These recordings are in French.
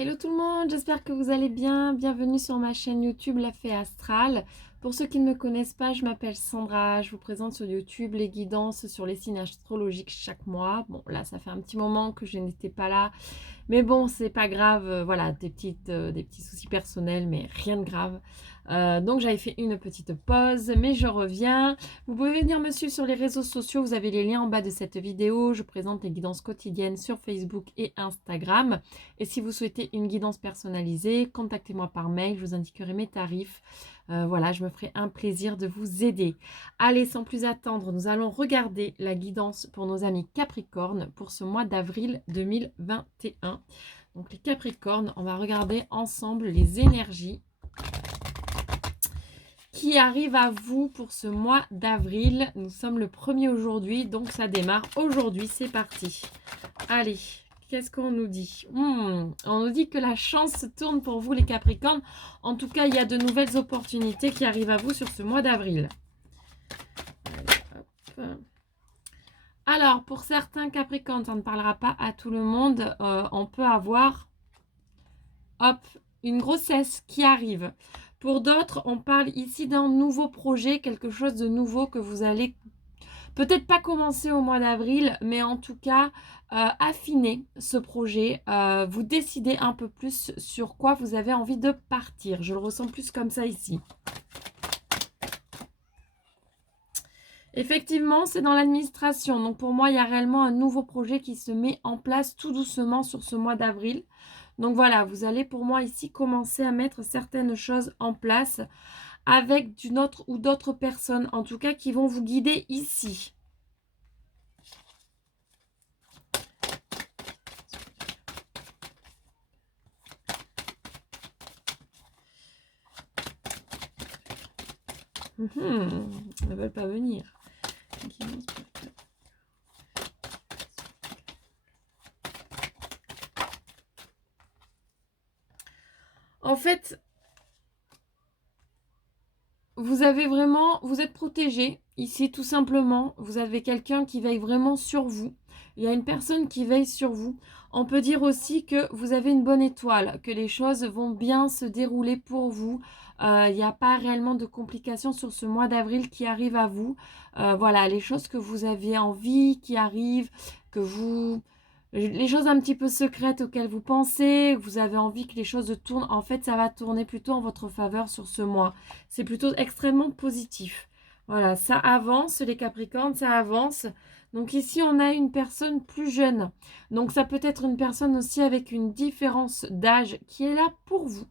Hello tout le monde, j'espère que vous allez bien. Bienvenue sur ma chaîne YouTube La Fée Astrale. Pour ceux qui ne me connaissent pas, je m'appelle Sandra. Je vous présente sur YouTube les guidances sur les signes astrologiques chaque mois. Bon, là, ça fait un petit moment que je n'étais pas là. Mais bon, c'est pas grave. Voilà, des petits soucis personnels, mais rien de grave. Donc, j'avais fait une petite pause, mais je reviens. Vous pouvez venir me suivre sur les réseaux sociaux. Vous avez les liens en bas de cette vidéo. Je présente les guidances quotidiennes sur Facebook et Instagram. Et si vous souhaitez une guidance personnalisée, contactez-moi par mail. Je vous indiquerai mes tarifs. Voilà, je me ferai un plaisir de vous aider. Allez, sans plus attendre, nous allons regarder la guidance pour nos amis Capricorne pour ce mois d'avril 2021. Donc les Capricornes, on va regarder ensemble les énergies qui arrivent à vous pour ce mois d'avril. Nous sommes le 1er aujourd'hui, donc ça démarre aujourd'hui. C'est parti. Allez, qu'est-ce qu'on nous dit? On nous dit que la chance se tourne pour vous les Capricornes. En tout cas, il y a de nouvelles opportunités qui arrivent à vous sur ce mois d'avril. Alors, pour certains Capricornes, ça ne parlera pas à tout le monde. On peut avoir, hop, une grossesse qui arrive. Pour d'autres, on parle ici d'un nouveau projet, quelque chose de nouveau que vous allez peut-être pas commencer au mois d'avril, mais en tout cas, affiner ce projet. Vous décidez un peu plus sur quoi vous avez envie de partir. Je le ressens plus comme ça ici. Effectivement, c'est dans l'administration. Donc pour moi, il y a réellement un nouveau projet qui se met en place tout doucement sur ce mois d'avril. Donc voilà, vous allez pour moi ici commencer à mettre certaines choses en place avec une autre ou d'autres personnes, en tout cas, qui vont vous guider ici. Elles ne veulent pas venir. En fait, vous êtes protégé ici tout simplement. Vous avez quelqu'un qui veille vraiment sur vous. Il y a une personne qui veille sur vous. On peut dire aussi que vous avez une bonne étoile, que les choses vont bien se dérouler pour vous. Il n'y a pas réellement de complications sur ce mois d'avril qui arrive à vous. Voilà, les choses que vous avez envie qui arrivent, les choses un petit peu secrètes auxquelles vous pensez, que vous avez envie que les choses tournent, en fait, ça va tourner plutôt en votre faveur sur ce mois. C'est plutôt extrêmement positif. Voilà, ça avance, les Capricornes, ça avance. Donc ici, on a une personne plus jeune. Donc ça peut être une personne aussi avec une différence d'âge qui est là pour vous,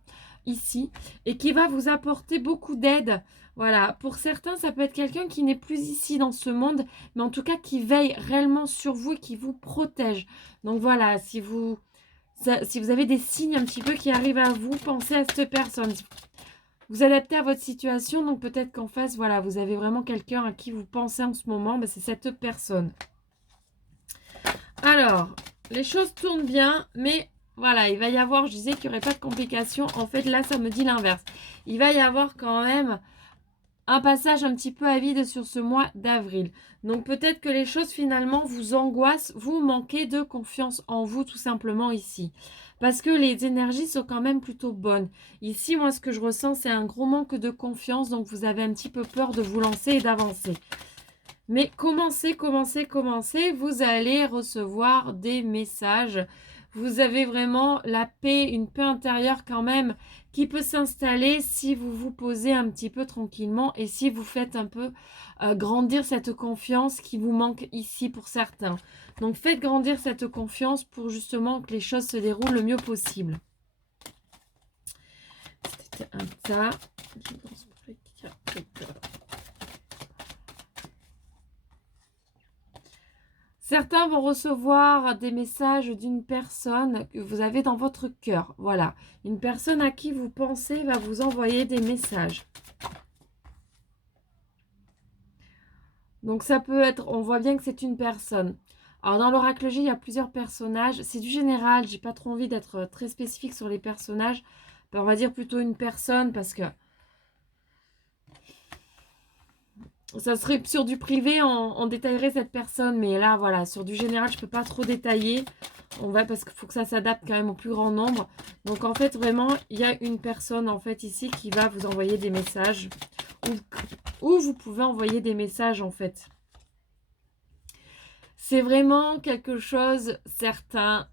ici, et qui va vous apporter beaucoup d'aide. Voilà, pour certains, ça peut être quelqu'un qui n'est plus ici dans ce monde, mais en tout cas qui veille réellement sur vous et qui vous protège. Donc voilà, si vous avez des signes un petit peu qui arrivent à vous, pensez à cette personne. Vous adaptez à votre situation, donc peut-être qu'en face, voilà, vous avez vraiment quelqu'un à qui vous pensez en ce moment, c'est cette personne. Alors, les choses tournent bien, mais voilà, il va y avoir, je disais qu'il n'y aurait pas de complications. En fait, là, ça me dit l'inverse. Il va y avoir quand même un passage un petit peu à vide sur ce mois d'avril. Donc peut-être que les choses finalement vous angoissent, vous manquez de confiance en vous tout simplement ici. Parce que les énergies sont quand même plutôt bonnes. Ici, moi, ce que je ressens, c'est un gros manque de confiance. Donc vous avez un petit peu peur de vous lancer et d'avancer. Mais commencez. Vous allez recevoir des messages. Vous avez vraiment la paix, une paix intérieure quand même qui peut s'installer si vous vous posez un petit peu tranquillement et si vous faites un peu grandir cette confiance qui vous manque ici pour certains. Donc faites grandir cette confiance pour justement que les choses se déroulent le mieux possible. C'était un tas. Certains vont recevoir des messages d'une personne que vous avez dans votre cœur. Voilà, une personne à qui vous pensez va vous envoyer des messages. Donc ça peut être, on voit bien que c'est une personne. Alors dans l'oracle G, il y a plusieurs personnages. C'est du général, j'ai pas trop envie d'être très spécifique sur les personnages. On va dire plutôt une personne parce que Ça serait sur du privé, on détaillerait cette personne. Mais là, voilà, sur du général, je ne peux pas trop détailler. On va, parce qu'il faut que ça s'adapte quand même au plus grand nombre. Donc, en fait, vraiment, il y a une personne, en fait, ici, qui va vous envoyer des messages. Ou vous pouvez envoyer des messages, en fait. C'est vraiment quelque chose certain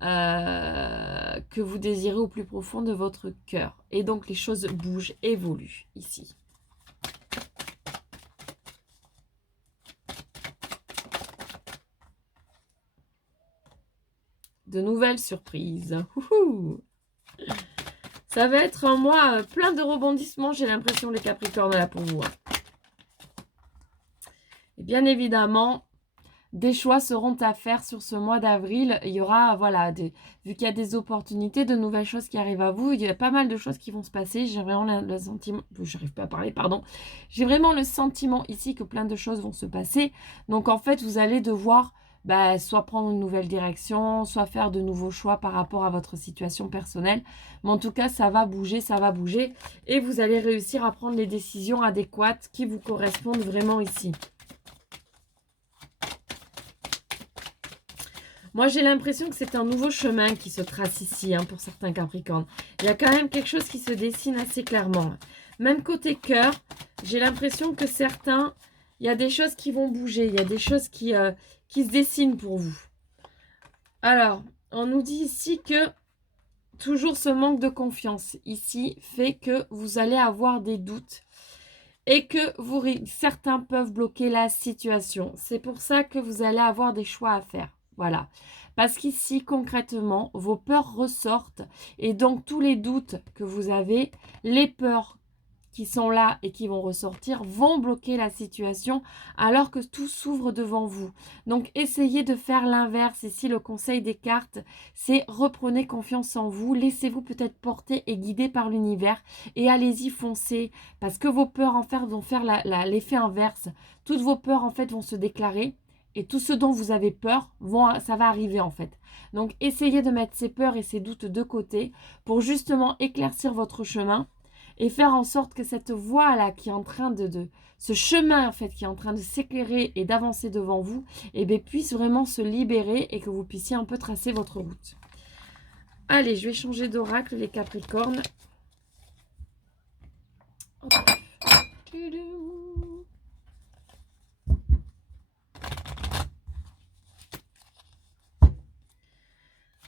que vous désirez au plus profond de votre cœur. Et donc, les choses bougent, évoluent ici. De nouvelles surprises. Ouhou. Ça va être un mois plein de rebondissements, j'ai l'impression, les Capricornes, là, pour vous. Et bien évidemment, des choix seront à faire sur ce mois d'avril. Il y aura, voilà, vu qu'il y a des opportunités, de nouvelles choses qui arrivent à vous. Il y a pas mal de choses qui vont se passer. J'ai vraiment le sentiment... J'arrive pas à parler, pardon. J'ai vraiment le sentiment ici que plein de choses vont se passer. Donc, en fait, vous allez devoir soit prendre une nouvelle direction, soit faire de nouveaux choix par rapport à votre situation personnelle. Mais en tout cas, ça va bouger, ça va bouger. Et vous allez réussir à prendre les décisions adéquates qui vous correspondent vraiment ici. Moi, j'ai l'impression que c'est un nouveau chemin qui se trace ici pour certains Capricornes. Il y a quand même quelque chose qui se dessine assez clairement. Même côté cœur, j'ai l'impression que certains, il y a des choses qui vont bouger. Il y a des choses qui se dessinent pour vous. Alors, on nous dit ici que toujours ce manque de confiance ici fait que vous allez avoir des doutes. Et que certains peuvent bloquer la situation. C'est pour ça que vous allez avoir des choix à faire. Voilà. Parce qu'ici, concrètement, vos peurs ressortent. Et donc, tous les doutes que vous avez, les peurs qui sont là et qui vont ressortir, vont bloquer la situation alors que tout s'ouvre devant vous. Donc, essayez de faire l'inverse. Ici, le conseil des cartes, c'est reprenez confiance en vous. Laissez-vous peut-être porter et guider par l'univers et allez-y, foncez. Parce que vos peurs, en fait, vont faire l'effet inverse. Toutes vos peurs, en fait, vont se déclarer. Et tout ce dont vous avez peur, ça va arriver en fait. Donc, essayez de mettre ces peurs et ces doutes de côté pour justement éclaircir votre chemin et faire en sorte que cette voie-là qui est en train ce chemin en fait qui est en train de s'éclairer et d'avancer devant vous, puisse vraiment se libérer et que vous puissiez un peu tracer votre route. Allez, je vais changer d'oracle les Capricornes. Hop.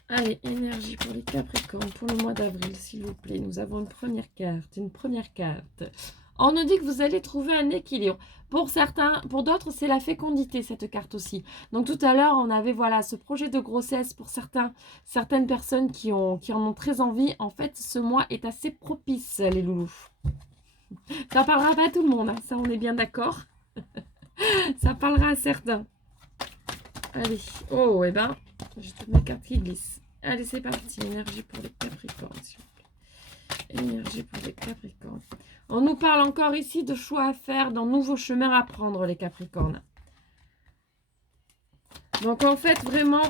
Allez, énergie pour les Capricornes pour le mois d'avril, s'il vous plaît. Nous avons une première carte, On nous dit que vous allez trouver un équilibre. Pour certains, pour d'autres, c'est la fécondité, cette carte aussi. Donc tout à l'heure, on avait voilà ce projet de grossesse pour certaines personnes qui en ont très envie. En fait, ce mois est assez propice, les loulous. Ça parlera pas à tout le monde, hein, ça on est bien d'accord. Ça parlera à certains. Allez, oh, j'ai toutes mes cartes qui glissent. Allez, c'est parti. Énergie pour les Capricornes, s'il vous plaît. Énergie pour les Capricornes. On nous parle encore ici de choix à faire, d'un nouveau chemin à prendre, les Capricornes. Donc, en fait, vraiment,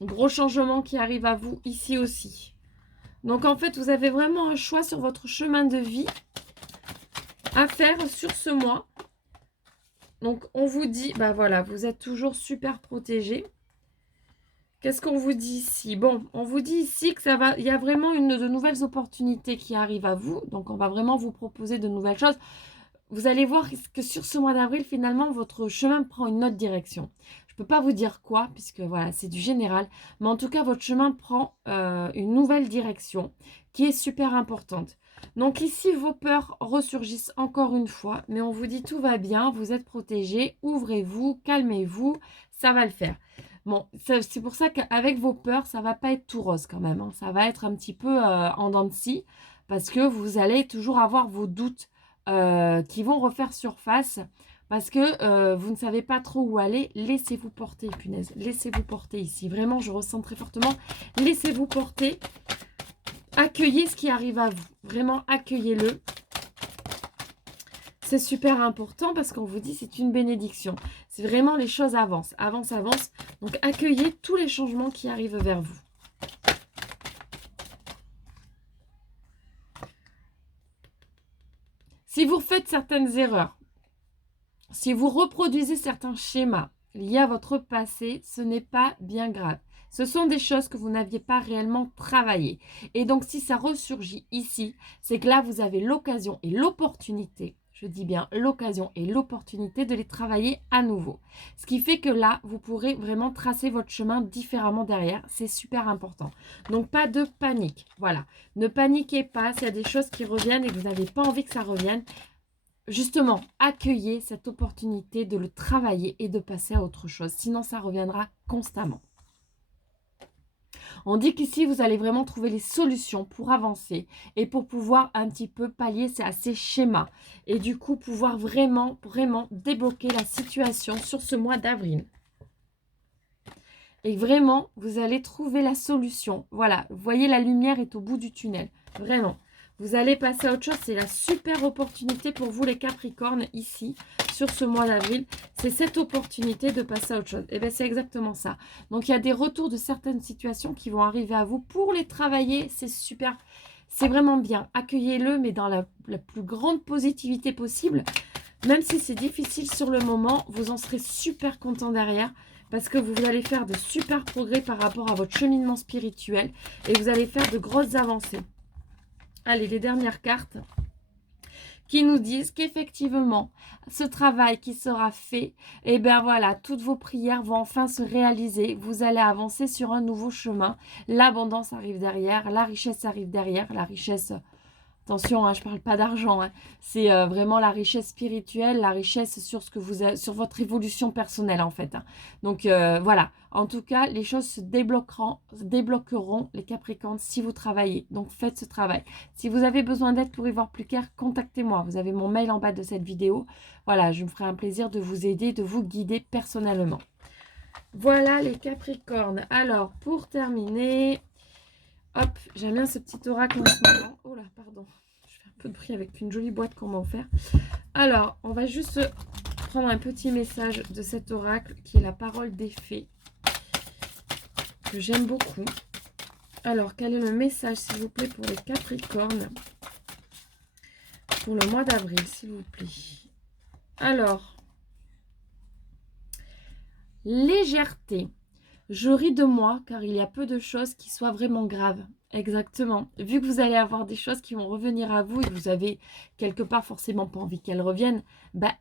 gros changement qui arrive à vous ici aussi. Donc, en fait, vous avez vraiment un choix sur votre chemin de vie à faire sur ce mois. Donc, on vous dit, voilà, vous êtes toujours super protégés. Qu'est-ce qu'on vous dit ici? Bon, on vous dit ici que il y a vraiment de nouvelles opportunités qui arrivent à vous. Donc, on va vraiment vous proposer de nouvelles choses. Vous allez voir que sur ce mois d'avril, finalement, votre chemin prend une autre direction. Je ne peux pas vous dire quoi, puisque voilà, c'est du général. Mais en tout cas, votre chemin prend une nouvelle direction qui est super importante. Donc ici, vos peurs ressurgissent encore une fois. Mais on vous dit tout va bien, vous êtes protégés, ouvrez-vous, calmez-vous, ça va le faire. Bon, c'est pour ça qu'avec vos peurs, ça ne va pas être tout rose quand même. Hein. Ça va être un petit peu en dents de scie, parce que vous allez toujours avoir vos doutes qui vont refaire surface parce que vous ne savez pas trop où aller. Laissez-vous porter, punaise. Laissez-vous porter ici. Vraiment, je ressens très fortement. Laissez-vous porter. Accueillez ce qui arrive à vous. Vraiment, accueillez-le. C'est super important parce qu'on vous dit c'est une bénédiction. C'est vraiment les choses avancent. Avancent. Donc, accueillez tous les changements qui arrivent vers vous. Si vous faites certaines erreurs, si vous reproduisez certains schémas liés à votre passé, ce n'est pas bien grave. Ce sont des choses que vous n'aviez pas réellement travaillées. Et donc, si ça ressurgit ici, c'est que là, vous avez l'occasion et l'opportunité, je dis bien l'occasion et l'opportunité de les travailler à nouveau. Ce qui fait que là, vous pourrez vraiment tracer votre chemin différemment derrière. C'est super important. Donc, pas de panique. Voilà. Ne paniquez pas s'il y a des choses qui reviennent et que vous n'avez pas envie que ça revienne. Justement, accueillez cette opportunité de le travailler et de passer à autre chose. Sinon, ça reviendra constamment. On dit qu'ici, vous allez vraiment trouver les solutions pour avancer et pour pouvoir un petit peu pallier à ces schémas. Et du coup, pouvoir vraiment débloquer la situation sur ce mois d'avril. Et vraiment, vous allez trouver la solution. Voilà, vous voyez, la lumière est au bout du tunnel. Vraiment. Vous allez passer à autre chose. C'est la super opportunité pour vous, les Capricornes, ici, sur ce mois d'avril. C'est cette opportunité de passer à autre chose. Et bien, c'est exactement ça. Donc, il y a des retours de certaines situations qui vont arriver à vous. Pour les travailler, c'est super. C'est vraiment bien. Accueillez-le, mais dans la plus grande positivité possible. Même si c'est difficile sur le moment, vous en serez super content derrière. Parce que vous allez faire de super progrès par rapport à votre cheminement spirituel. Et vous allez faire de grosses avancées. Allez, les dernières cartes qui nous disent qu'effectivement, ce travail qui sera fait, et bien voilà, toutes vos prières vont enfin se réaliser. Vous allez avancer sur un nouveau chemin. L'abondance arrive derrière, la richesse arrive derrière. La richesse, attention, hein, je ne parle pas d'argent. Hein. C'est vraiment la richesse spirituelle, la richesse sur ce que vous avez, sur votre évolution personnelle en fait. Hein. Donc voilà, en tout cas, les choses se débloqueront les Capricornes si vous travaillez. Donc faites ce travail. Si vous avez besoin d'aide pour y voir plus clair, contactez-moi. Vous avez mon mail en bas de cette vidéo. Voilà, je me ferai un plaisir de vous aider, de vous guider personnellement. Voilà les Capricornes. Alors, pour terminer... Hop, j'aime bien ce petit oracle en ce moment. Oh là, pardon. Je fais un peu de bruit avec une jolie boîte qu'on m'a offert. Alors, on va juste prendre un petit message de cet oracle qui est la parole des fées. Que j'aime beaucoup. Alors, quel est le message, s'il vous plaît, pour les Capricornes? Pour le mois d'avril, s'il vous plaît. Alors, légèreté. Je ris de moi car il y a peu de choses qui soient vraiment graves. Exactement. Vu que vous allez avoir des choses qui vont revenir à vous et que vous avez quelque part forcément pas envie qu'elles reviennent, bah,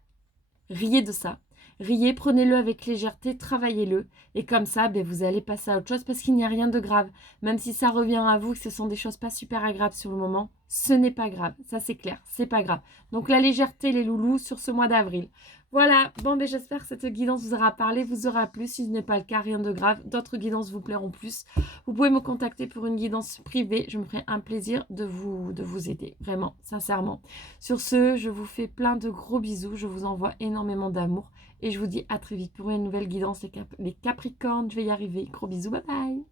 riez de ça. Riez, prenez-le avec légèreté, travaillez-le. Et comme ça, ben, vous allez passer à autre chose parce qu'il n'y a rien de grave. Même si ça revient à vous, que ce sont des choses pas super agréables sur le moment, ce n'est pas grave. Ça, c'est clair, c'est pas grave. Donc, la légèreté, les loulous, sur ce mois d'avril. Voilà, bon, ben, j'espère que cette guidance vous aura parlé, vous aura plu. Si ce n'est pas le cas, rien de grave. D'autres guidances vous plairont plus. Vous pouvez me contacter pour une guidance privée. Je me ferai un plaisir de vous aider, vraiment, sincèrement. Sur ce, je vous fais plein de gros bisous. Je vous envoie énormément d'amour. Et je vous dis à très vite pour une nouvelle guidance, les Capricornes. Je vais y arriver. Gros bisous, bye bye.